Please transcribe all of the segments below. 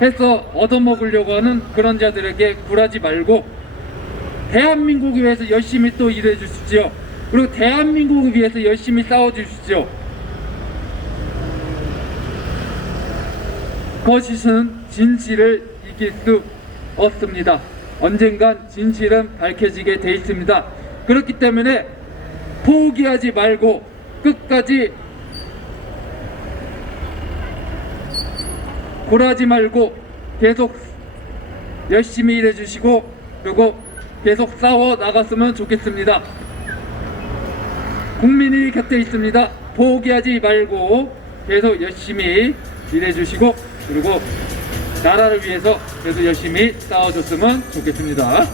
해서 얻어먹으려고 하는 그런 자들에게 굴하지 말고 대한민국을 위해서 열심히 또 일해 주십시오. 그리고 대한민국을 위해서 열심히 싸워 주십시오. 거짓은 진실을 이길 수 없습니다. 언젠간 진실은 밝혀지게 돼 있습니다. 그렇기 때문에 포기하지 말고 끝까지 굴하지 말고 계속 열심히 일해 주시고 그리고 계속 싸워 나갔으면 좋겠습니다. 국민이 곁에 있습니다. 포기하지 말고 계속 열심히 일해 주시고 그리고 나라를 위해서 계속 열심히 싸워줬으면 좋겠습니다.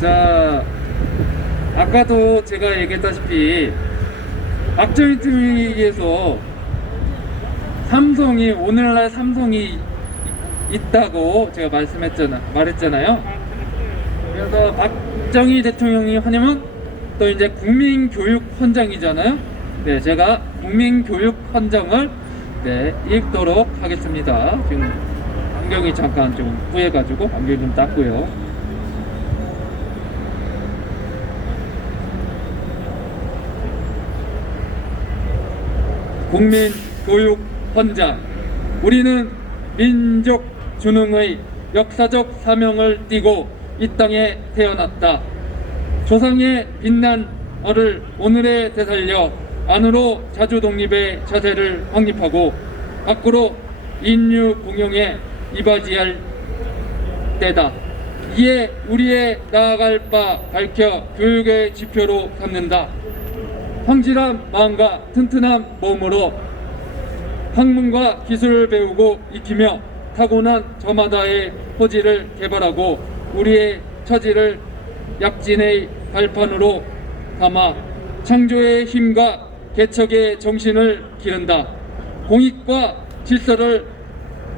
자, 아까도 제가 얘기했다시피 박정희 TV에서 삼성이 오늘날 삼성이 있다고 제가 말했잖아요. 그래서 박정희 대통령이 하냐면 또 이제 국민교육헌장이잖아요. 네, 제가 국민교육헌장을 읽도록 하겠습니다. 지금 안경이 잠깐 좀 뿌해가지고 안경 좀 닦고요. 국민교육헌장, 우리는 민족 준흥의 역사적 사명을 띠고 이 땅에 태어났다. 조상의 빛난 얼을 오늘에 되살려 안으로 자주독립의 자세를 확립하고 밖으로 인류 공용에 이바지할 때다. 이에 우리의 나아갈 바 밝혀 교육의 지표로 삼는다. 성실한 마음과 튼튼한 몸으로 학문과 기술을 배우고 익히며 타고난 저마다의 토지를 개발하고 우리의 처지를 약진의 발판으로 삼아 창조의 힘과 개척의 정신을 기른다. 공익과 질서를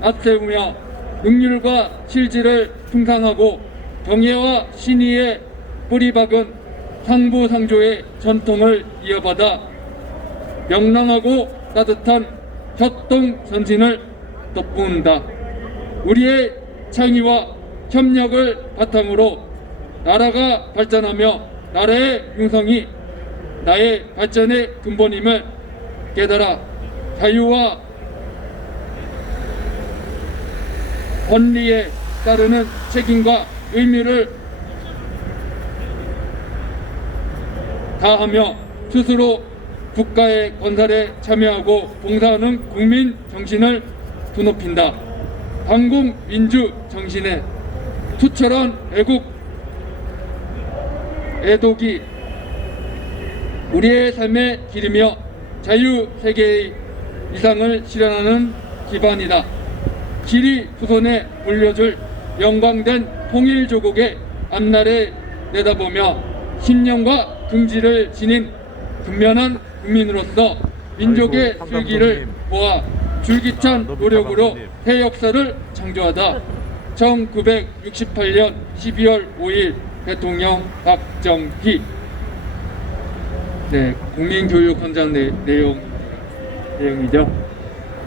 앞세우며 능률과 실질을 풍상하고 정예와 신의의 뿌리박은 상부상조의 전통을 이어받아 명랑하고 따뜻한 협동전진을 돋보인다. 우리의 창의와 협력을 바탕으로 나라가 발전하며 나라의 융성이 나의 발전의 근본임을 깨달아 자유와 권리에 따르는 책임과 의무를 다하며 스스로 국가의 건설에 참여하고 봉사하는 국민 정신을 드높인다. 반공 민주 정신에 투철한 애독이 우리의 삶의 길이며 자유 세계의 이상을 실현하는 기반이다. 길이 후손에 물려줄 영광된 통일조국의 앞날에 내다보며 신념과 긍지를 지닌 근면한 국민으로서 민족의 아이고, 슬기를 모아 줄기찬 노비 노력으로 감독님. 새 역사를 창조하다. 1968년 12월 5일 대통령 박정희. 네, 국민교육헌장 내용이죠.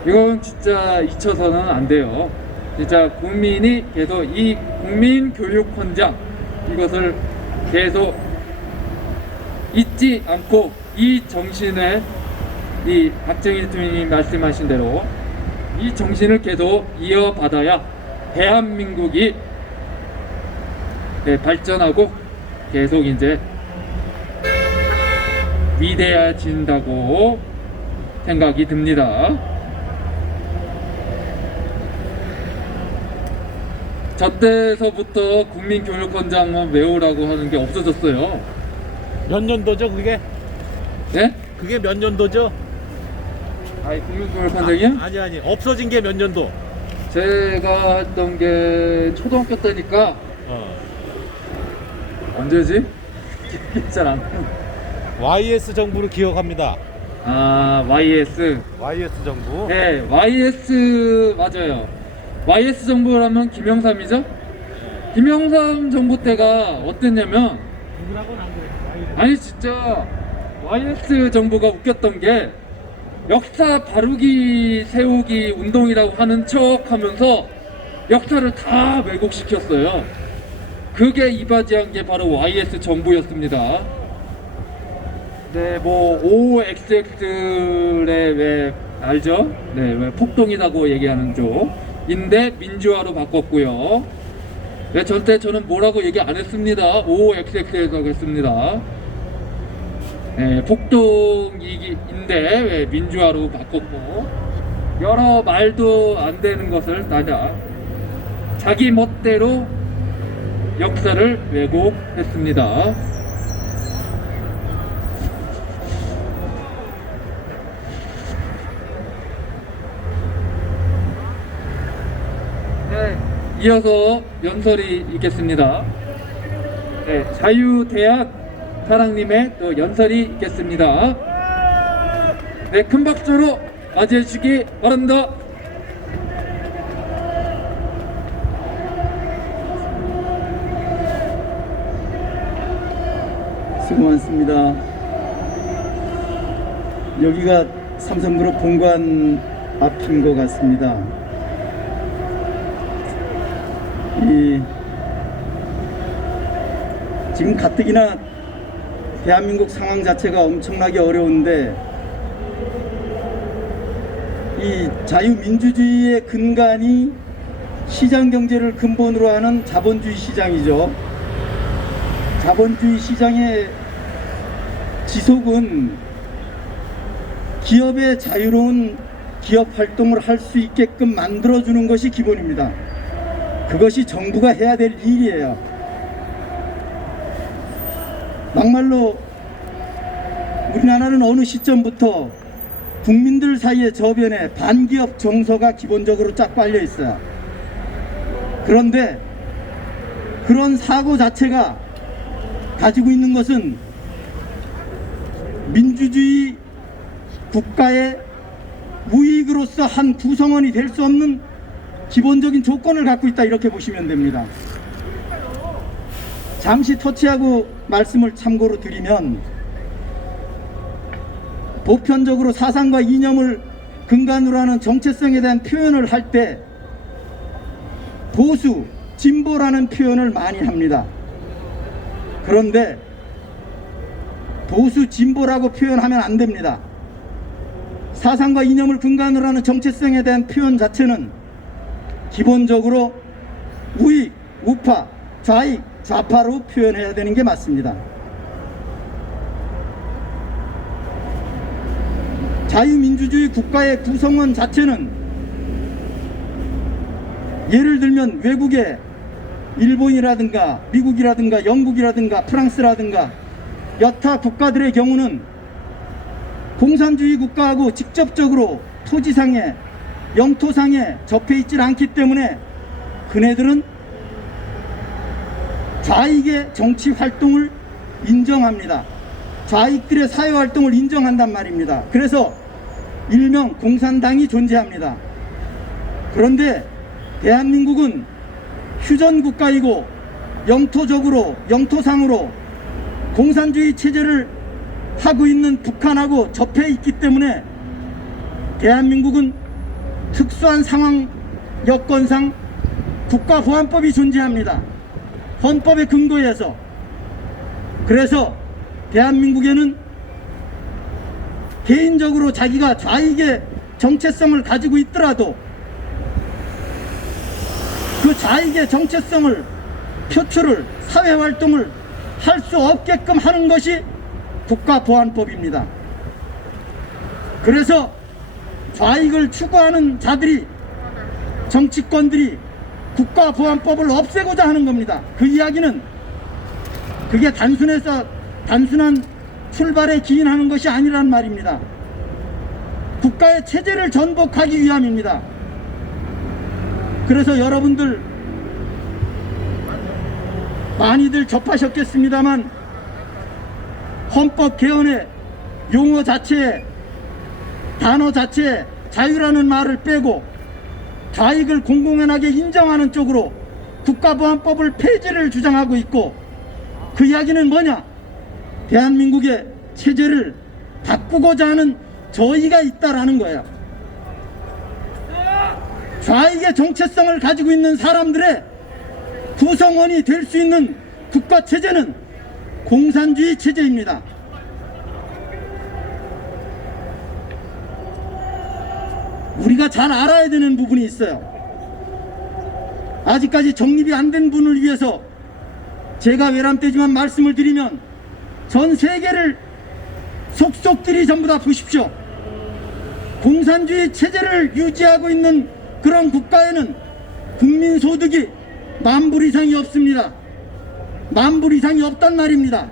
이건 진짜 잊혀서는 안 돼요. 진짜 국민이 계속 이 국민교육헌장 이것을 계속 잊지 않고 이 정신을, 이 박정희 대통령이 말씀하신 대로 이 정신을 계속 이어받아야 대한민국이 발전하고 계속 이제 위대해진다고 생각이 듭니다. 저 때서부터 국민교육헌장만 외우라고 하는 게 없어졌어요. 몇 년도죠 그게? 네? 그게 몇 년도죠? 아니, 국민교육헌장이요? 아니 없어진 게 몇 년도? 제가 했던 게 초등학교 때니까 언제지? 기억이 잘 안 나요. YS 정부를 기억합니다. 아, YS. YS 정부. 네, YS 맞아요. YS 정부라면 김영삼이죠? 김영삼 정부 때가 어땠냐면, 누구라고는 안 그래. 아니 진짜 YS 정부가 웃겼던 게 역사 바르기 세우기 운동이라고 하는 척 하면서 역사를 다 왜곡시켰어요. 그게 이바지한 게 바로 YS 정부였습니다. 네, 뭐 OXX의 왜 알죠? 네, 왜 폭동이라고 얘기하는 쪽인데 민주화로 바꿨고요. 네, 저는 뭐라고 얘기 안 했습니다. OXX에서 했습니다. 네, 폭동인데 왜 민주화로 바꿨고 여러 말도 안 되는 것을 다 자기 멋대로 역사를 왜곡했습니다. 네, 이어서 연설이 있겠습니다. 네, 자유대학 사랑님의 또 연설이 있겠습니다. 네, 큰 박수로 맞이해 주시기 바랍니다. 수고 많습니다. 여기가 삼성그룹 본관 앞인 것 같습니다. 지금 가뜩이나 대한민국 상황 자체가 엄청나게 어려운데 이 자유민주주의의 근간이 시장경제를 근본으로 하는 자본주의 시장이죠. 자본주의 시장의 지속은 기업의 자유로운 기업 활동을 할 수 있게끔 만들어주는 것이 기본입니다. 그것이 정부가 해야 될 일이에요. 막말로 우리나라는 어느 시점부터 국민들 사이의 저변에 반기업 정서가 기본적으로 쫙 빨려 있어요. 그런데 그런 사고 자체가 가지고 있는 것은 민주주의 국가의 우익으로서 한 구성원이 될 수 없는 기본적인 조건을 갖고 있다, 이렇게 보시면 됩니다. 잠시 터치하고 말씀을 참고로 드리면, 보편적으로 사상과 이념을 근간으로 하는 정체성에 대한 표현을 할 때 보수, 진보라는 표현을 많이 합니다. 그런데 보수, 진보라고 표현하면 안 됩니다. 사상과 이념을 근간으로 하는 정체성에 대한 표현 자체는 기본적으로 우익, 우파, 좌익, 좌파로 표현해야 되는 게 맞습니다. 자유민주주의 국가의 구성원 자체는 예를 들면 외국의 일본이라든가 미국이라든가 영국이라든가 프랑스라든가 여타 국가들의 경우는 공산주의 국가하고 직접적으로 토지상에, 영토상에 접해 있질 않기 때문에 그네들은 좌익의 정치 활동을 인정합니다. 좌익들의 사회활동을 인정한단 말입니다. 그래서 일명 공산당이 존재합니다. 그런데 대한민국은 휴전국가이고 영토적으로 영토상으로 공산주의 체제를 하고 있는 북한하고 접해 있기 때문에 대한민국은 특수한 상황 여건상 국가보안법이 존재합니다. 헌법에 근거해서. 그래서 대한민국에는 개인적으로 자기가 좌익의 정체성을 가지고 있더라도 그 좌익의 정체성을 표출을 사회활동을 할 수 없게끔 하는 것이 국가보안법입니다. 그래서 좌익을 추구하는 자들이 정치권들이 국가보안법을 없애고자 하는 겁니다. 그 이야기는 그게 단순한 출발에 기인하는 것이 아니란 말입니다. 국가의 체제를 전복하기 위함입니다. 그래서 여러분들 많이들 접하셨겠습니다만 헌법 개헌의 용어 자체에 단어 자체에 자유라는 말을 빼고 좌익을 공공연하게 인정하는 쪽으로 국가보안법을 폐지를 주장하고 있고 그 이야기는 뭐냐? 대한민국의 체제를 바꾸고자 하는 저의가 있다라는 거예요. 좌익의 정체성을 가지고 있는 사람들의 구성원이 될 수 있는 국가체제는 공산주의 체제입니다. 우리가 잘 알아야 되는 부분이 있어요. 아직까지 정립이 안 된 분을 위해서 제가 외람되지만 말씀을 드리면 전 세계를 속속들이 전부 다 보십시오. 공산주의 체제를 유지하고 있는 그런 국가에는 국민소득이 10,000불 이상이 없습니다. 10,000불 이상이 없단 말입니다.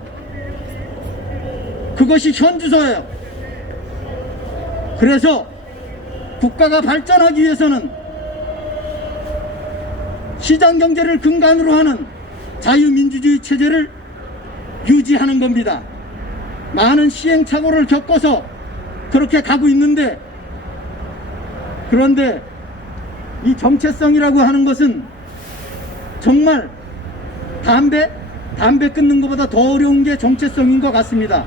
그것이 현주소예요. 그래서 국가가 발전하기 위해서는 시장경제를 근간으로 하는 자유민주주의 체제를 유지하는 겁니다. 많은 시행착오를 겪어서 그렇게 가고 있는데, 그런데 이 정체성이라고 하는 것은 정말 담배 끊는 것보다 더 어려운 게 정체성인 것 같습니다.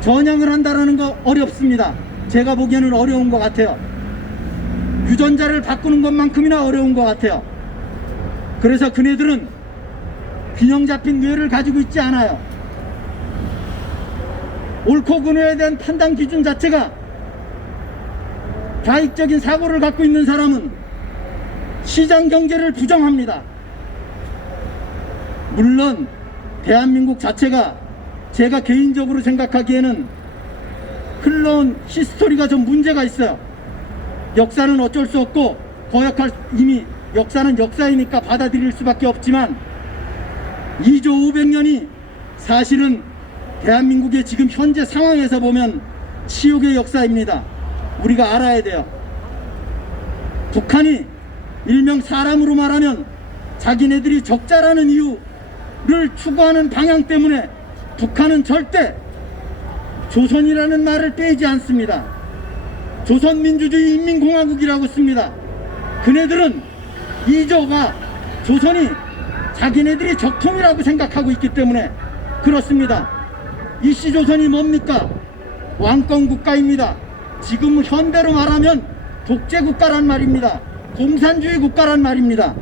전향을 한다는 거 어렵습니다. 제가 보기에는 어려운 것 같아요. 유전자를 바꾸는 것만큼이나 어려운 것 같아요. 그래서 그네들은 균형 잡힌 뇌를 가지고 있지 않아요. 옳고 그르에 대한 판단 기준 자체가 좌익적인 사고를 갖고 있는 사람은 시장 경제를 부정합니다. 물론 대한민국 자체가 제가 개인적으로 생각하기에는 흘러온 히스토리가 좀 문제가 있어요. 역사는 어쩔 수 없고 이미 역사는 역사이니까 받아들일 수밖에 없지만 2조 500년이 사실은 대한민국의 지금 현재 상황에서 보면 치욕의 역사입니다. 우리가 알아야 돼요. 북한이 일명 사람으로 말하면 자기네들이 적자라는 이유를 추구하는 방향 때문에 북한은 절대 조선이라는 말을 빼지 않습니다. 조선민주주의 인민공화국이라고 씁니다. 그네들은 2조가 조선이 자기네들이 적통이라고 생각하고 있기 때문에 그렇습니다. 이씨조선이 뭡니까? 왕권국가입니다. 지금 현대로 말하면 독재국가란 말입니다. 공산주의 국가란 말입니다.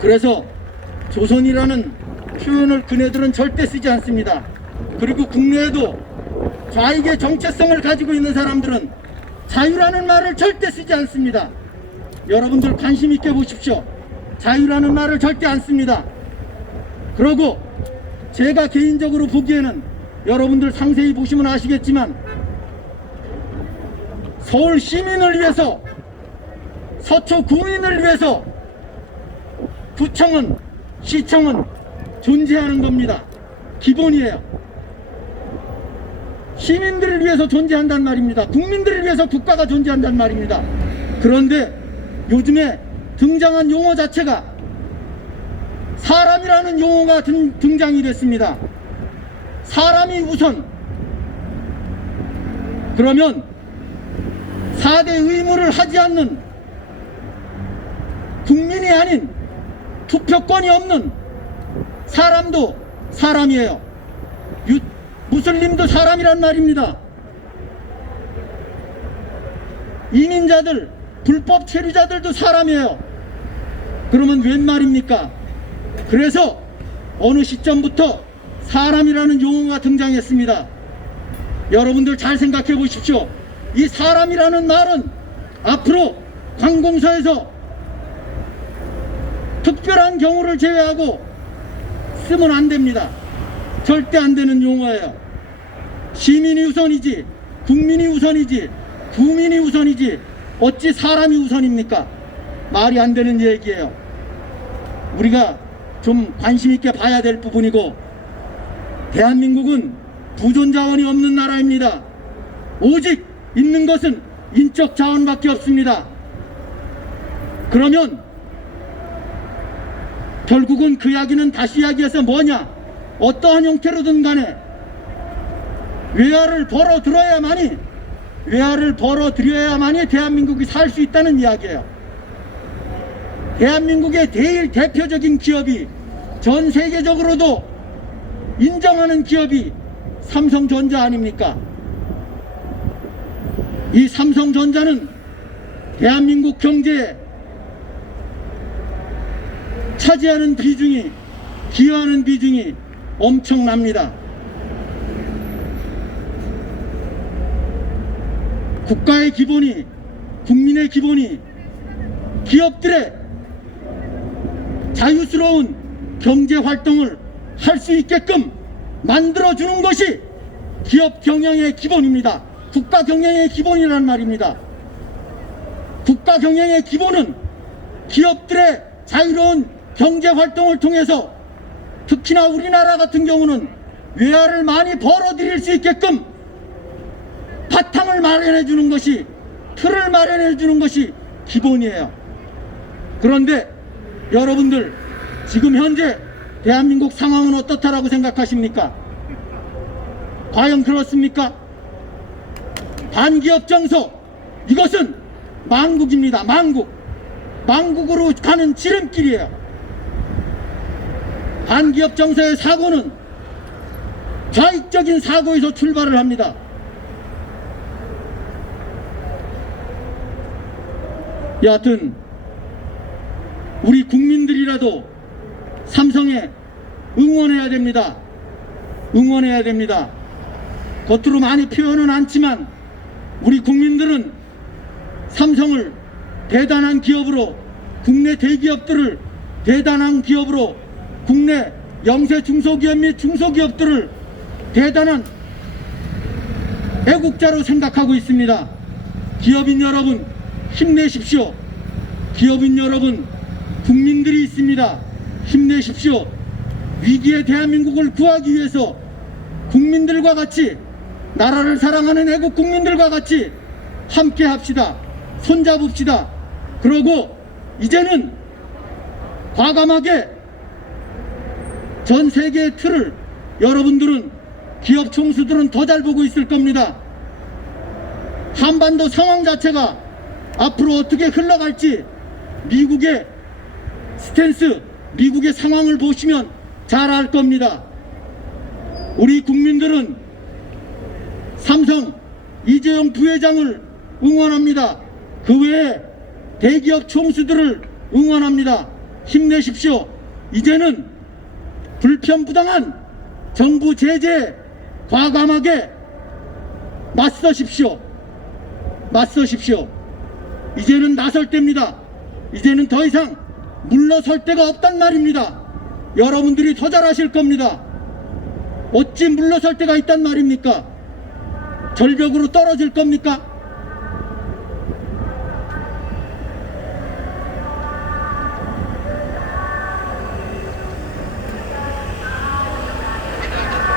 그래서 조선이라는 표현을 그네들은 절대 쓰지 않습니다. 그리고 국내에도 좌익의 정체성을 가지고 있는 사람들은 자유라는 말을 절대 쓰지 않습니다. 여러분들 관심 있게 보십시오. 자유라는 말을 절대 안 씁니다. 그리고 제가 개인적으로 보기에는 여러분들 상세히 보시면 아시겠지만 서울 시민을 위해서, 서초 구민을 위해서 구청은, 시청은 존재하는 겁니다. 기본이에요. 시민들을 위해서 존재한단 말입니다. 국민들을 위해서 국가가 존재한단 말입니다. 그런데 요즘에 등장한 용어 자체가 사람이라는 용어가 등장이 됐습니다. 사람이 우선. 그러면 4대 의무를 하지 않는 국민이 아닌 투표권이 없는 사람도 사람이에요. 무슬림도 사람이란 말입니다. 이민자들, 불법 체류자들도 사람이에요. 그러면 웬 말입니까? 그래서 어느 시점부터 사람이라는 용어가 등장했습니다. 여러분들 잘 생각해 보십시오. 이 사람이라는 말은 앞으로 관공서에서 특별한 경우를 제외하고 쓰면 안 됩니다. 절대 안 되는 용어예요. 시민이 우선이지, 국민이 우선이지, 구민이 우선이지, 어찌 사람이 우선입니까? 말이 안 되는 얘기예요. 우리가 좀 관심 있게 봐야 될 부분이고, 대한민국은 부존 자원이 없는 나라입니다. 오직 있는 것은 인적 자원밖에 없습니다. 그러면 결국은 그 이야기는 다시 이야기해서 뭐냐? 어떠한 형태로든 간에 외화를 벌어들여야만이 대한민국이 살 수 있다는 이야기예요. 대한민국의 제일 대표적인 기업이, 전 세계적으로도 인정하는 기업이 삼성전자 아닙니까? 이 삼성전자는 대한민국 경제에 차지하는 비중이, 기여하는 비중이 엄청납니다. 국가의 기본이, 국민의 기본이 기업들의 자유스러운 경제 활동을 할 수 있게끔 만들어주는 것이 기업 경영의 기본입니다. 국가 경영의 기본이란 말입니다. 국가 경영의 기본은 기업들의 자유로운 경제 활동을 통해서, 특히나 우리나라 같은 경우는 외화를 많이 벌어들일 수 있게끔 바탕을 마련해 주는 것이, 틀을 마련해 주는 것이 기본이에요. 그런데 여러분들, 지금 현재 대한민국 상황은 어떻다라고 생각하십니까? 과연 그렇습니까? 반기업 정서, 이것은 망국입니다. 망국으로 가는 지름길이에요. 반기업 정서의 사고는 좌익적인 사고에서 출발을 합니다. 여하튼 우리 국민들이라도 삼성에 응원해야 됩니다. 응원해야 됩니다. 겉으로 많이 표현은 않지만 우리 국민들은 삼성을 대단한 기업으로, 국내 대기업들을 대단한 기업으로, 국내 영세 중소기업 및 중소기업들을 대단한 애국자로 생각하고 있습니다. 기업인 여러분, 힘내십시오. 기업인 여러분, 국민들이 있습니다. 힘내십시오. 위기의 대한민국을 구하기 위해서 국민들과 같이, 나라를 사랑하는 애국 국민들과 같이 함께 합시다. 손잡읍시다. 그러고 이제는 과감하게 전 세계의 틀을, 여러분들은, 기업 총수들은 더 잘 보고 있을 겁니다. 한반도 상황 자체가 앞으로 어떻게 흘러갈지 미국의 스탠스, 미국의 상황을 보시면 잘 알 겁니다. 우리 국민들은 삼성 이재용 부회장을 응원합니다. 그 외에 대기업 총수들을 응원합니다. 힘내십시오. 이제는 불편부당한 정부 제재에 과감하게 맞서십시오. 이제는 나설 때입니다. 이제는 더 이상 물러설 때가 없단 말입니다. 여러분들이 더 잘하실 겁니다. 어찌 물러설 때가 있단 말입니까? 절벽으로 떨어질 겁니까?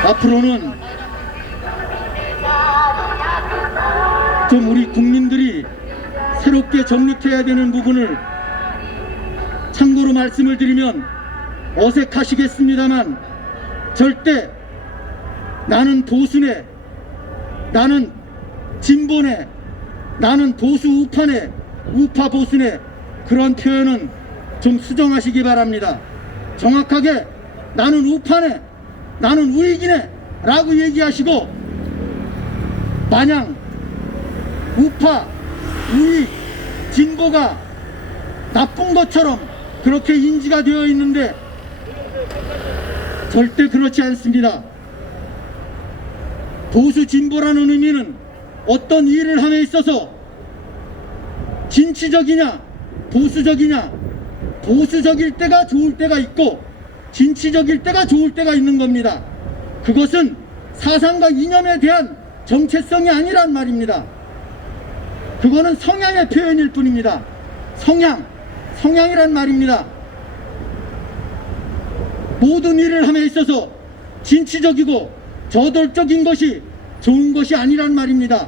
앞으로는 좀 우리 국민들이 새롭게 정립해야 되는 부분을 참고로 말씀을 드리면 어색하시겠습니다만, 절대 나는 보수네, 나는 진보네, 나는 보수 우파네, 우파 보수네, 그런 표현은 좀 수정하시기 바랍니다. 정확하게 나는 우파네, 나는 우익이네 라고 얘기하시고, 마냥 우파, 우익, 진보가 나쁜 것처럼 그렇게 인지가 되어 있는데 절대 그렇지 않습니다. 보수 진보라는 의미는 어떤 일을 함에 있어서 진취적이냐 보수적이냐, 보수적일 때가 좋을 때가 있고 진취적일 때가 좋을 때가 있는 겁니다. 그것은 사상과 이념에 대한 정체성이 아니란 말입니다. 그거는 성향의 표현일 뿐입니다. 성향이란 말입니다. 모든 일을 함에 있어서 진취적이고 저돌적인 것이 좋은 것이 아니란 말입니다.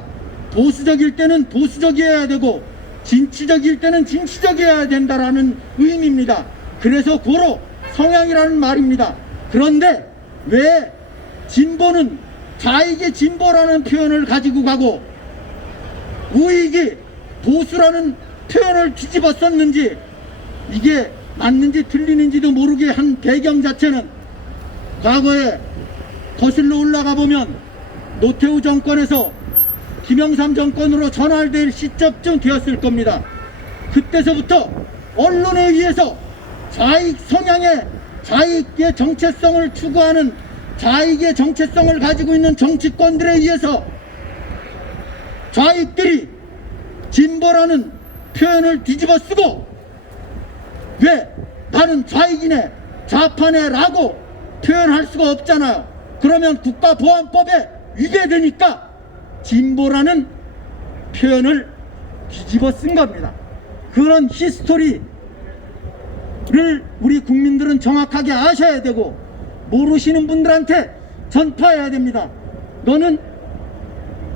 보수적일 때는 보수적이어야 되고 진취적일 때는 진취적이어야 된다라는 의미입니다. 그래서 고로 성향이라는 말입니다. 그런데 왜 진보는 좌익의 진보라는 표현을 가지고 가고 우익이 보수라는 표현을 뒤집어 썼는지, 이게 맞는지 틀리는지도 모르게 한 배경 자체는 과거에 거슬러 올라가 보면 노태우 정권에서 김영삼 정권으로 전환될 시점쯤 되었을 겁니다. 그때서부터 언론에 의해서 좌익 성향의, 좌익의 정체성을 추구하는, 좌익의 정체성을 가지고 있는 정치권들에 의해서 좌익들이 진보라는 표현을 뒤집어 쓰고, 왜 나는 좌익이네, 좌파네 라고 표현할 수가 없잖아요. 그러면 국가보안법에 위배되니까 진보라는 표현을 뒤집어 쓴 겁니다. 그런 히스토리를 우리 국민들은 정확하게 아셔야 되고, 모르시는 분들한테 전파해야 됩니다. 너는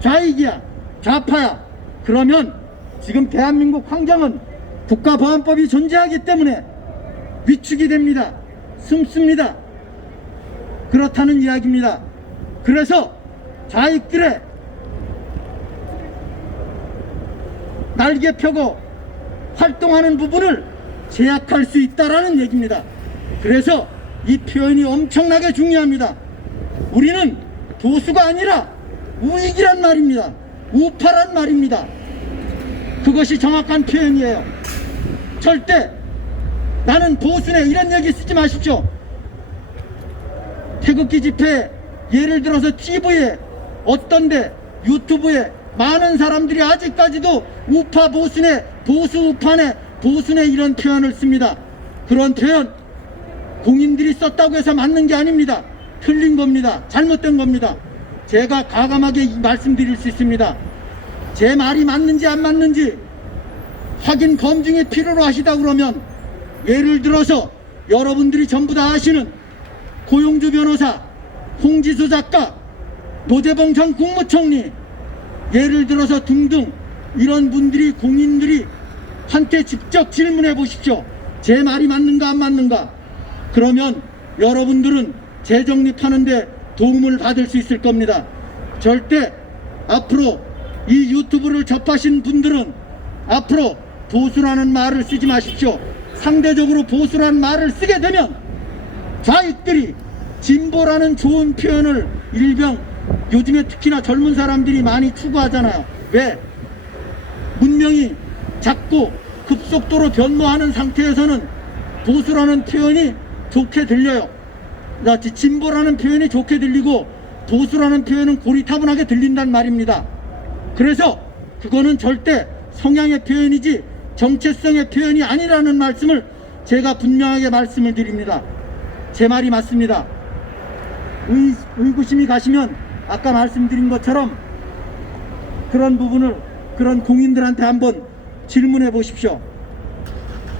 좌익이야, 좌파야. 그러면 지금 대한민국 환경은 국가보안법이 존재하기 때문에 위축이 됩니다. 숨습니다. 그렇다는 이야기입니다. 그래서 좌익들의 날개 펴고 활동하는 부분을 제약할 수 있다라는 얘기입니다. 그래서 이 표현이 엄청나게 중요합니다. 우리는 보수가 아니라 우익이란 말입니다. 우파란 말입니다. 그것이 정확한 표현이에요. 절대 나는 보수네 이런 얘기 쓰지 마십시오. 태극기 집회, 예를 들어서 TV에 어떤데 유튜브에 많은 사람들이 아직까지도 우파 보수네, 보수 우파네, 보수네 이런 표현을 씁니다. 그런 표현 공인들이 썼다고 해서 맞는 게 아닙니다. 틀린 겁니다. 잘못된 겁니다. 제가 과감하게 말씀드릴 수 있습니다. 제 말이 맞는지 안 맞는지 확인 검증이 필요로 하시다 그러면, 예를 들어서 여러분들이 전부 다 아시는 고용주 변호사, 홍지수 작가, 노재봉 전 국무총리, 예를 들어서 등등 이런 분들이, 공인들이 한테 직접 질문해 보십시오. 제 말이 맞는가 안 맞는가. 그러면 여러분들은 재정립하는데 도움을 받을 수 있을 겁니다. 절대 앞으로 이 유튜브를 접하신 분들은 앞으로 보수라는 말을 쓰지 마십시오. 상대적으로 보수라는 말을 쓰게 되면 좌익들이 진보라는 좋은 표현을 일병, 요즘에 특히나 젊은 사람들이 많이 추구하잖아요. 왜? 문명이 자꾸 급속도로 변모하는 상태에서는 보수라는 표현이 좋게 들려요. 진보라는 표현이 좋게 들리고 보수라는 표현은 고리타분하게 들린단 말입니다. 그래서 그거는 절대 성향의 표현이지 정체성의 표현이 아니라는 말씀을 제가 분명하게 말씀을 드립니다. 제 말이 맞습니다. 의구심이 가시면 아까 말씀드린 것처럼 그런 부분을 그런 공인들한테 한번 질문해 보십시오.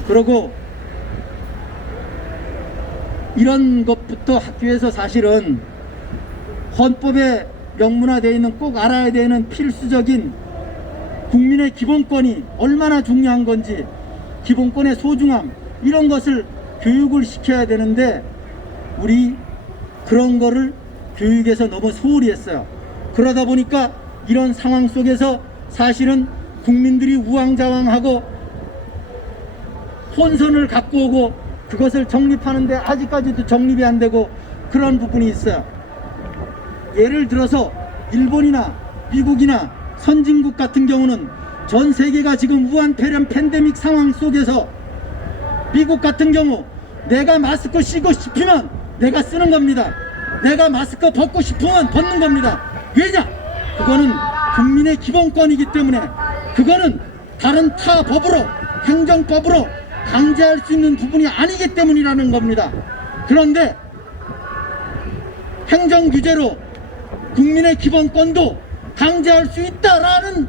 그리고 이런 것부터 학교에서 사실은 헌법에 명문화되어 있는 꼭 알아야 되는 필수적인 국민의 기본권이 얼마나 중요한 건지, 기본권의 소중함, 이런 것을 교육을 시켜야 되는데 우리 그런 거를 교육에서 너무 소홀히 했어요. 그러다 보니까 이런 상황 속에서 사실은 국민들이 우왕좌왕하고 혼선을 갖고 오고 그것을 정립하는데 아직까지도 정립이 안 되고 그런 부분이 있어요. 예를 들어서 일본이나 미국이나 선진국 같은 경우는 전 세계가 지금 우한 폐렴 팬데믹 상황 속에서 미국 같은 경우 내가 마스크 쓰고 싶으면 내가 쓰는 겁니다. 내가 마스크 벗고 싶으면 벗는 겁니다. 왜냐? 그거는 국민의 기본권이기 때문에 그거는 다른 타 법으로 행정법으로 강제할 수 있는 부분이 아니기 때문이라는 겁니다. 그런데 행정규제로 국민의 기본권도 강제할 수 있다라는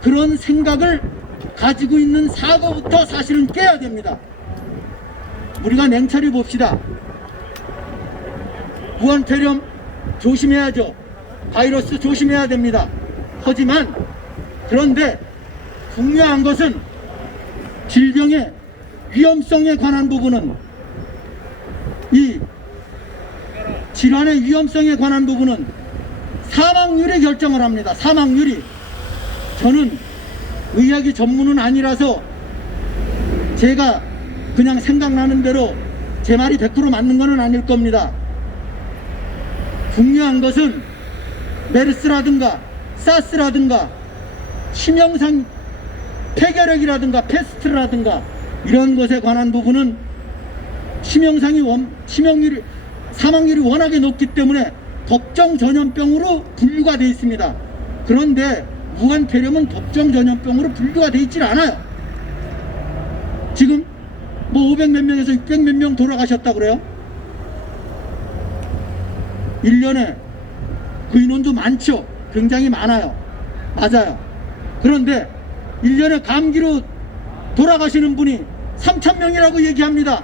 그런 생각을 가지고 있는 사고부터 사실은 깨야 됩니다. 우리가 냉철히 봅시다. 무한폐렴 조심해야죠. 바이러스 조심해야 됩니다. 하지만 그런데 중요한 것은 질병의 위험성에 관한 부분은 이 질환의 위험성에 관한 부분은 사망률이 결정을 합니다. 사망률이. 저는 의학이 전문은 아니라서 제가 그냥 생각나는 대로 제 말이 100% 맞는 것은 아닐 겁니다. 중요한 것은 메르스라든가 사스라든가 치명상 폐결핵이라든가 패스트라든가 이런 것에 관한 부분은 사망률이 워낙에 높기 때문에 법정 전염병으로 분류가 되어 있습니다. 그런데 무한폐렴은 법정 전염병으로 분류가 되어 있질 않아요. 지금 뭐 500 몇 명에서 600 몇 명 돌아가셨다고 그래요. 1년에 그 인원도 많죠. 굉장히 많아요. 맞아요. 그런데 1년에 감기로 돌아가시는 분이 3,000명이라고 얘기합니다.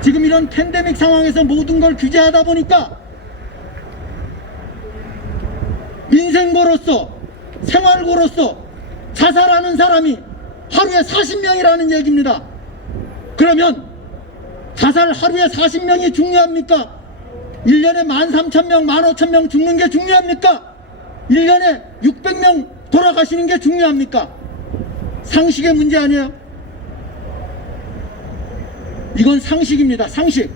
지금 이런 팬데믹 상황에서 모든 걸 규제하다 보니까 민생고로서 생활고로서 자살하는 사람이 하루에 40명이라는 얘기입니다. 그러면 자살 하루에 40명이 중요합니까? 1년에 13,000명, 15,000명 죽는 게 중요합니까? 1년에 600명 돌아가시는 게 중요합니까? 상식의 문제 아니에요? 이건 상식입니다. 상식.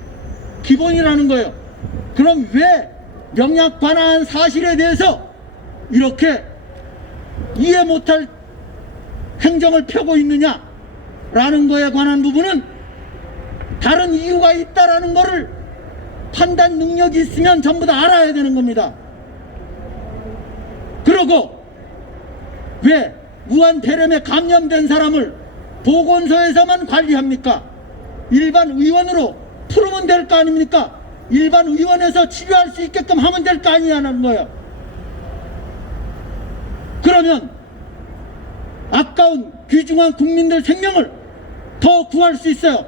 기본이라는 거예요. 그럼 왜 명약 관한 사실에 대해서 이렇게 이해 못할 행정을 펴고 있느냐라는 거에 관한 부분은 다른 이유가 있다라는 거를 판단 능력이 있으면 전부 다 알아야 되는 겁니다. 그러고 왜 무한폐렴에 감염된 사람을 보건소에서만 관리합니까? 일반 의원으로 풀으면 될 거 아닙니까? 일반 의원에서 치료할 수 있게끔 하면 될 거 아니냐는 거예요. 그러면 아까운 귀중한 국민들 생명을 더 구할 수 있어요.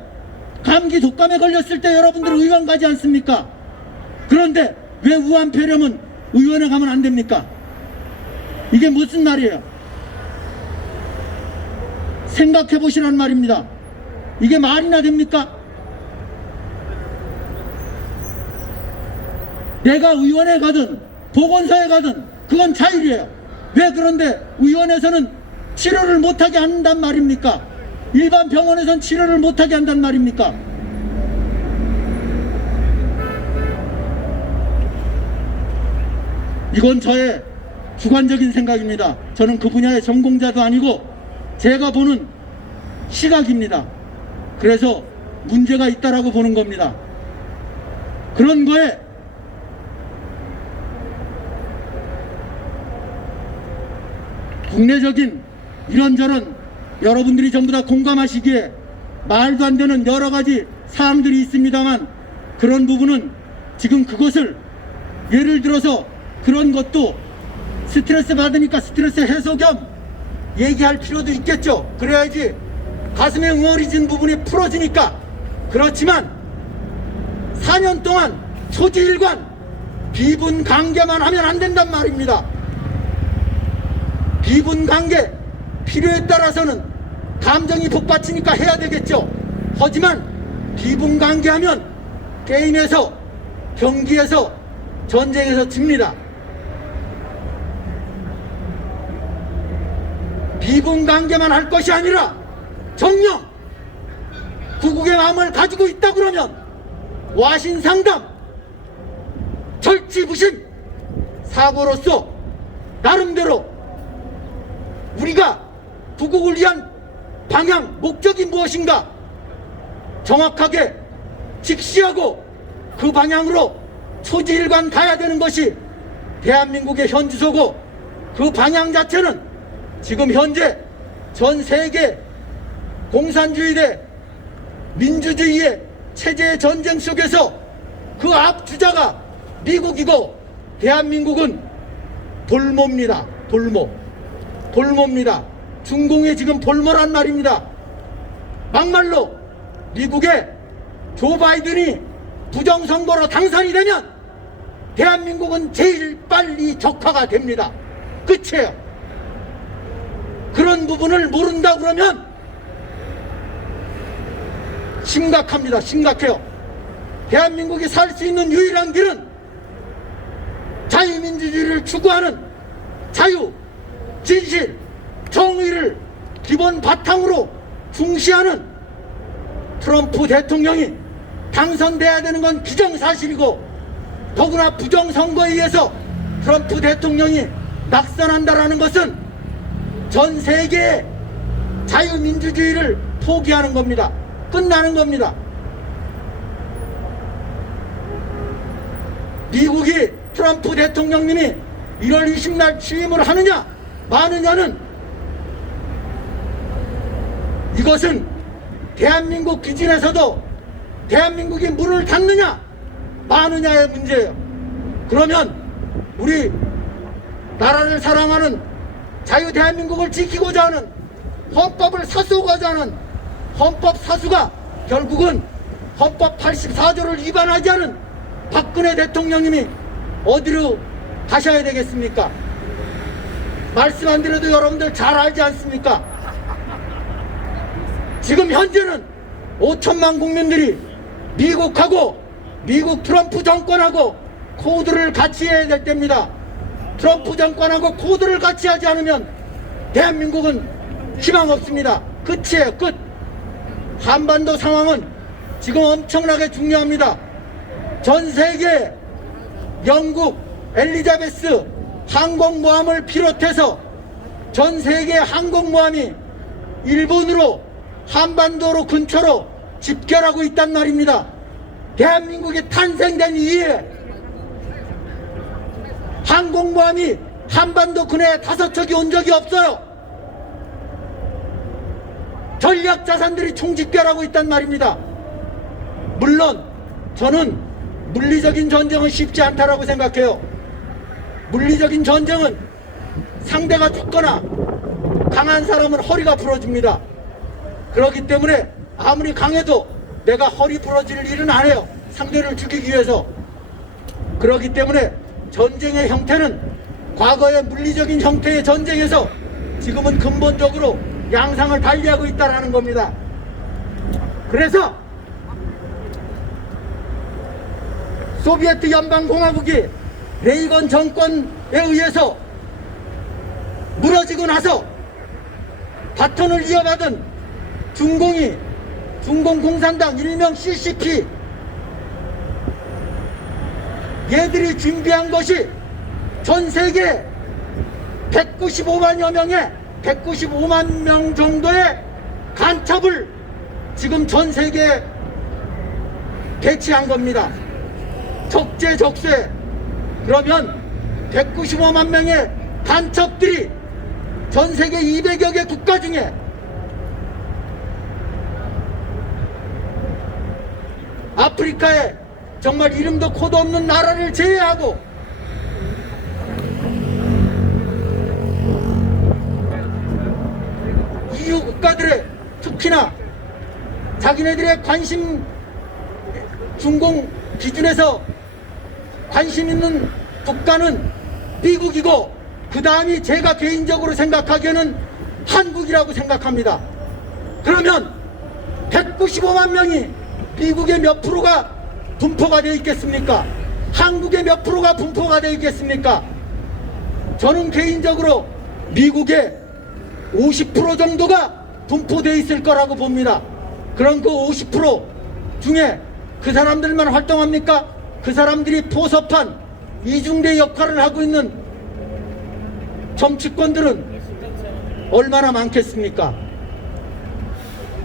감기 독감에 걸렸을 때 여러분들 의원 가지 않습니까? 그런데 왜 무한폐렴은 의원에 가면 안 됩니까? 이게 무슨 말이에요? 생각해 보시란 말입니다. 이게 말이나 됩니까? 내가 의원에 가든 보건소에 가든 그건 자율이에요. 왜 그런데 의원에서는 치료를 못하게 한단 말입니까? 일반 병원에서는 치료를 못하게 한단 말입니까? 이건 저의 주관적인 생각입니다. 저는 그 분야의 전공자도 아니고 제가 보는 시각입니다. 그래서 문제가 있다라고 보는 겁니다. 그런 거에 국내적인 이런저런 여러분들이 전부 다 공감하시기에 말도 안 되는 여러 가지 사항들이 있습니다만 그런 부분은 지금 그것을 예를 들어서 그런 것도 스트레스 받으니까 스트레스 해소 겸 얘기할 필요도 있겠죠. 그래야지 가슴에 응어리진 부분이 풀어지니까. 그렇지만 4년 동안 초지일관 비분관계만 하면 안 된단 말입니다. 비분관계 필요에 따라서는 감정이 북받치니까 해야 되겠죠. 하지만 비분관계하면 게임에서 경기에서 전쟁에서 집니다. 미군 관계만 할 것이 아니라 정령 구국의 마음을 가지고 있다 그러면 와신상담 절치부심 사고로서 나름대로 우리가 구국을 위한 방향 목적이 무엇인가 정확하게 직시하고 그 방향으로 초지일관 가야 되는 것이 대한민국의 현주소고, 그 방향 자체는 지금 현재 전 세계 공산주의 대 민주주의의 체제의 전쟁 속에서 그 앞주자가 미국이고 대한민국은 볼모입니다. 볼모입니다. 중공의 지금 볼모란 말입니다. 막말로 미국의 조 바이든이 부정선거로 당선이 되면 대한민국은 제일 빨리 적화가 됩니다. 끝이에요. 그런 부분을 모른다 그러면 심각합니다. 심각해요. 대한민국이 살 수 있는 유일한 길은 자유민주주의를 추구하는 자유, 진실, 정의를 기본 바탕으로 중시하는 트럼프 대통령이 당선돼야 되는 건 기정사실이고, 더구나 부정선거에 의해서 트럼프 대통령이 낙선한다라는 것은 전 세계의 자유민주주의를 포기하는 겁니다. 끝나는 겁니다. 미국이 트럼프 대통령님이 1월 20일 취임을 하느냐 마느냐는 이것은 대한민국 기준에서도 대한민국이 문을 닫느냐 마느냐의 문제예요. 그러면 우리 나라를 사랑하는 자유 대한민국을 지키고자 하는 헌법을 사수하고자 하는 헌법 사수가 결국은 헌법 84조를 위반하지 않은 박근혜 대통령님이 어디로 가셔야 되겠습니까? 말씀 안 드려도 여러분들 잘 알지 않습니까? 지금 현재는 5천만 국민들이 미국하고 미국 트럼프 정권하고 코드를 같이 해야 될 때입니다. 트럼프 정권하고 코드를 같이 하지 않으면 대한민국은 희망 없습니다. 끝이에요. 끝. 한반도 상황은 지금 엄청나게 중요합니다. 전 세계 영국 엘리자베스 항공모함을 비롯해서 전 세계 항공모함이 일본으로 한반도로 근처로 집결하고 있단 말입니다. 대한민국이 탄생된 이후에 항공모함이 한반도 근해에 5척이 온 적이 없어요. 전략자산들이 총집결하고 있단 말입니다. 물론 저는 물리적인 전쟁은 쉽지 않다라고 생각해요. 물리적인 전쟁은 상대가 죽거나 강한 사람은 허리가 부러집니다. 그렇기 때문에 아무리 강해도 내가 허리 부러질 일은 안 해요. 상대를 죽이기 위해서. 그렇기 때문에 전쟁의 형태는 과거의 물리적인 형태의 전쟁에서 지금은 근본적으로 양상을 달리하고 있다는 겁니다. 그래서 소비에트 연방공화국이 레이건 정권에 의해서 무너지고 나서 바톤을 이어받은 중공공산당 일명 CCP, 얘들이 준비한 것이 전 세계 195만 명 정도의 간첩을 지금 전 세계에 배치한 겁니다. 적재적소에. 그러면 195만 명의 간첩들이 전 세계 200여 개 국가 중에 아프리카에 정말 이름도 코도 없는 나라를 제외하고 EU 국가들의, 특히나 자기네들의 관심, 중공 기준에서 관심 있는 국가는 미국이고, 그 다음이 제가 개인적으로 생각하기에는 한국이라고 생각합니다. 그러면 195만 명이 미국의 몇 프로가 분포가 되어 있겠습니까? 한국의 몇 프로가 분포가 되어 있겠습니까? 저는 개인적으로 미국의 50% 정도가 분포되어 있을 거라고 봅니다. 그럼 그 50% 중에 그 사람들만 활동합니까? 그 사람들이 포섭한 이중대 역할을 하고 있는 정치권들은 얼마나 많겠습니까?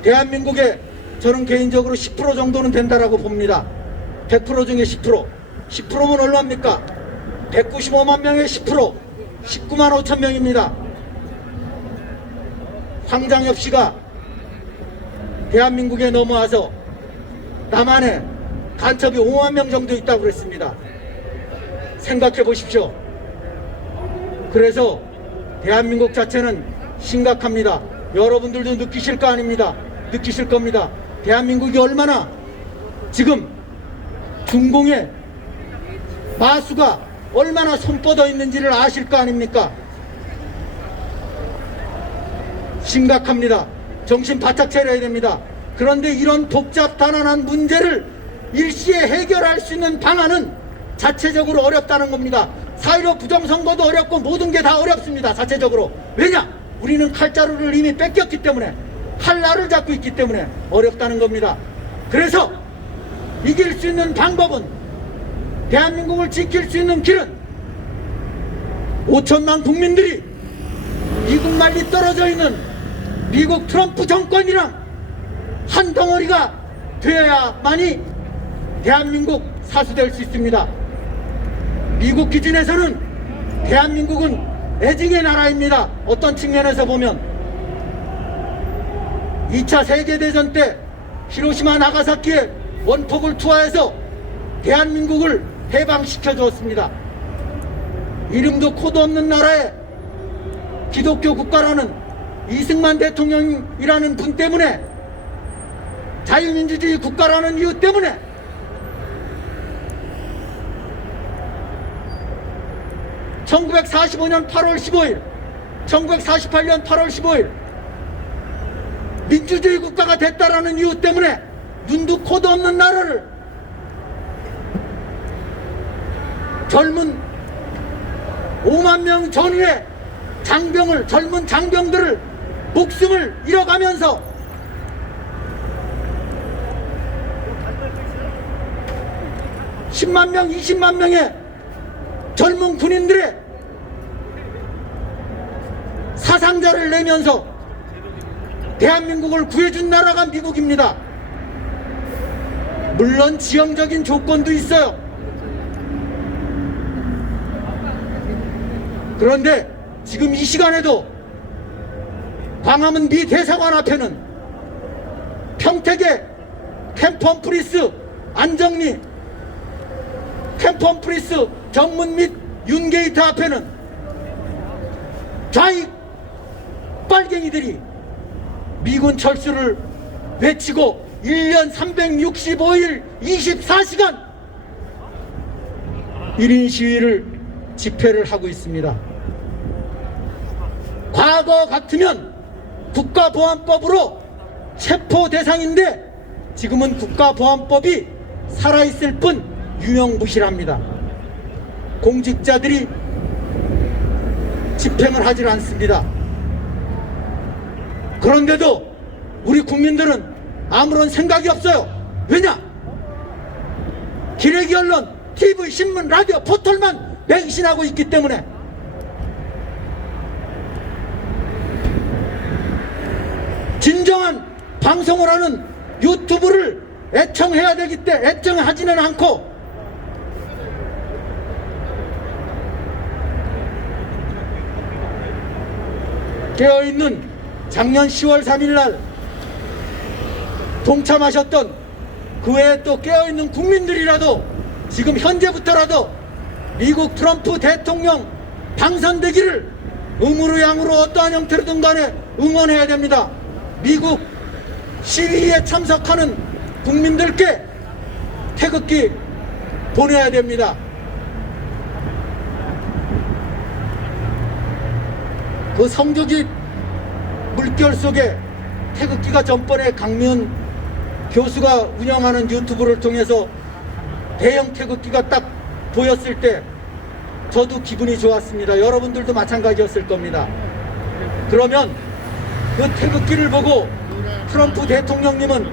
대한민국에 저는 개인적으로 10% 정도는 된다라고 봅니다. 100% 중에 10%. 10%면 얼마입니까? 195만 명의 10%. 19만 5천 명입니다. 황장엽 씨가 대한민국에 넘어와서 남한에 간첩이 5만 명 정도 있다고 그랬습니다. 생각해 보십시오. 그래서 대한민국 자체는 심각합니다. 여러분들도 느끼실 거 아닙니다. 느끼실 겁니다. 대한민국이 얼마나 지금 중공의 마수가 얼마나 손뻗어 있는지를 아실 거 아닙니까? 심각합니다. 정신 바짝 차려야 됩니다. 그런데 이런 복잡단안한 문제를 일시에 해결할 수 있는 방안은 자체적으로 어렵다는 겁니다. 4.15 부정선거도 어렵고 모든 게 다 어렵습니다. 자체적으로. 왜냐? 우리는 칼자루를 이미 뺏겼기 때문에, 한라를 잡고 있기 때문에 어렵다는 겁니다. 그래서 이길 수 있는 방법은, 대한민국을 지킬 수 있는 길은 5천만 국민들이 미국 말리 떨어져 있는 미국 트럼프 정권이랑 한 덩어리가 되어야만이 대한민국 사수될 수 있습니다. 미국 기준에서는 대한민국은 애증의 나라입니다. 어떤 측면에서 보면 2차 세계대전 때 히로시마 나가사키에 원폭을 투하해서 대한민국을 해방시켜 주었습니다. 이름도 코도 없는 나라에 기독교 국가라는 이승만 대통령이라는 분 때문에, 자유민주주의 국가라는 이유 때문에 (1945년 8월 15일) 1948년 8월 15일 민주주의 국가가 됐다라는 이유 때문에 눈도 코도 없는 나라를 젊은 5만 명 전후의 장병을, 젊은 장병들을 목숨을 잃어가면서 (10만 명, 20만 명의 젊은 군인들의 사상자를 내면서 대한민국을 구해준 나라가 미국입니다. 물론 지형적인 조건도 있어요. 그런데 지금 이 시간에도 광화문 미 대사관 앞에는 평택의 캠프 험프리스 안정리, 캠프 험프리스 정문 및 윤게이트 앞에는 좌익 빨갱이들이 미군 철수를 외치고 1년 365일 24시간 1인 시위를 집회를 하고 있습니다. 과거 같으면 국가보안법으로 체포 대상인데 지금은 국가보안법이 살아있을 뿐 유명무실합니다. 공직자들이 집행을 하질 않습니다. 그런데도 우리 국민들은 아무런 생각이 없어요. 왜냐? 기레기 언론, TV, 신문, 라디오, 포털만 맹신하고 있기 때문에. 진정한 방송을 하는 유튜브를 애청해야 되기 때문에 애청하지는 않고 깨어있는 작년 10월 3일날 동참하셨던 그 외에 또 깨어있는 국민들이라도 지금 현재부터라도 미국 트럼프 대통령 당선되기를 음으로 양으로 어떠한 형태로든 간에 응원해야 됩니다. 미국 시위에 참석하는 국민들께 태극기 보내야 됩니다. 그 성조기 물결 속에 태극기가 전번에 강면 교수가 운영하는 유튜브를 통해서 대형 태극기가 딱 보였을 때 저도 기분이 좋았습니다. 여러분들도 마찬가지였을 겁니다. 그러면 그 태극기를 보고 트럼프 대통령님은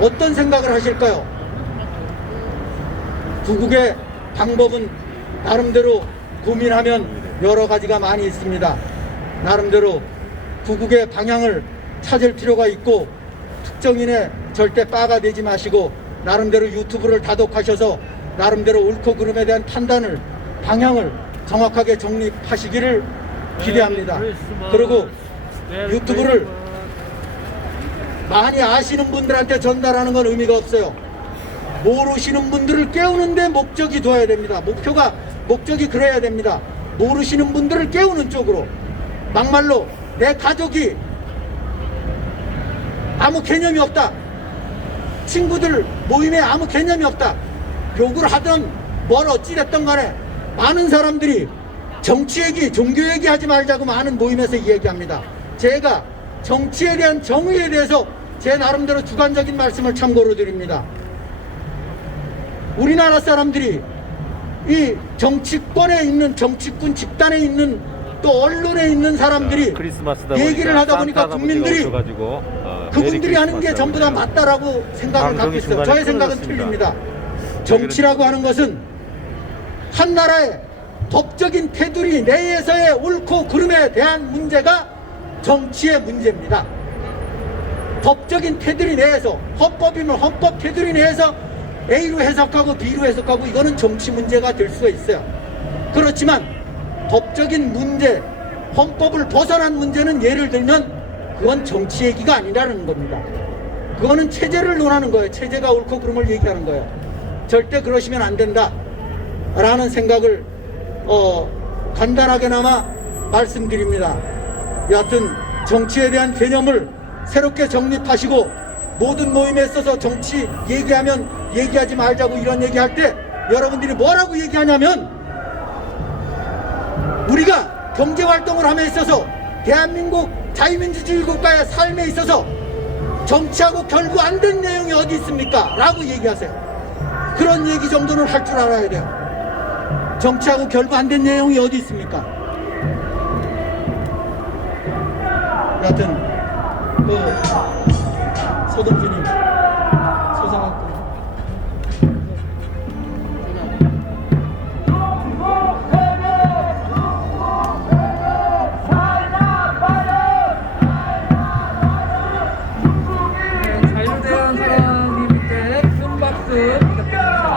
어떤 생각을 하실까요? 구국의 방법은 나름대로 고민하면 여러 가지가 많이 있습니다. 나름대로 구국의 방향을 찾을 필요가 있고, 특정인의 절대 빠가 되지 마시고 나름대로 유튜브를 다독하셔서 나름대로 옳고 그름에 대한 판단을, 방향을 정확하게 정립하시기를 기대합니다. 그리고 유튜브를 많이 아시는 분들한테 전달하는 건 의미가 없어요. 모르시는 분들을 깨우는 데 목적이 둬야 됩니다. 목적이 그래야 됩니다. 모르시는 분들을 깨우는 쪽으로. 막말로 내 가족이 아무 개념이 없다, 친구들 모임에 아무 개념이 없다, 욕을 하든 뭘 어찌됐든 간에 많은 사람들이 정치 얘기, 종교 얘기 하지 말자고 많은 모임에서 이야기합니다. 제가 정치에 대한 정의에 대해서 제 나름대로 주관적인 말씀을 참고로 드립니다. 우리나라 사람들이 이 정치권에 있는, 정치꾼 집단에 있는, 또 언론에 있는 사람들이 크리스마스다 얘기를 하다 보니까 국민들이 그분들이 하는 게 전부 다 맞다. 맞다라고 생각을 갖고 있어요. 저의 생각은 틀립니다. 정치라고 하는 것은 한 나라의 법적인 테두리 내에서의 옳고 그름에 대한 문제가 정치의 문제입니다. 법적인 테두리 내에서, 헌법이면 헌법 테두리 내에서 A로 해석하고 B로 해석하고, 이거는 정치 문제가 될 수가 있어요. 그렇지만 법적인 문제, 헌법을 벗어난 문제는, 예를 들면 그건 정치 얘기가 아니라는 겁니다. 그거는 체제를 논하는 거예요. 체제가 옳고 그름을 얘기하는 거예요. 절대 그러시면 안 된다 라는 생각을 간단하게나마 말씀드립니다. 여하튼 정치에 대한 개념을 새롭게 정립하시고, 모든 모임에 있어서 정치 얘기하면 얘기하지 말자고 이런 얘기할 때 여러분들이 뭐라고 얘기하냐면, 우리가 경제활동을 함에 있어서 대한민국 자유민주주의 국가의 삶에 있어서 정치하고 결부 안 된 내용이 어디 있습니까? 라고 얘기하세요. 그런 얘기 정도는 할 줄 알아야 돼요. 정치하고 결부 안 된 내용이 어디 있습니까? 여하튼 서동주님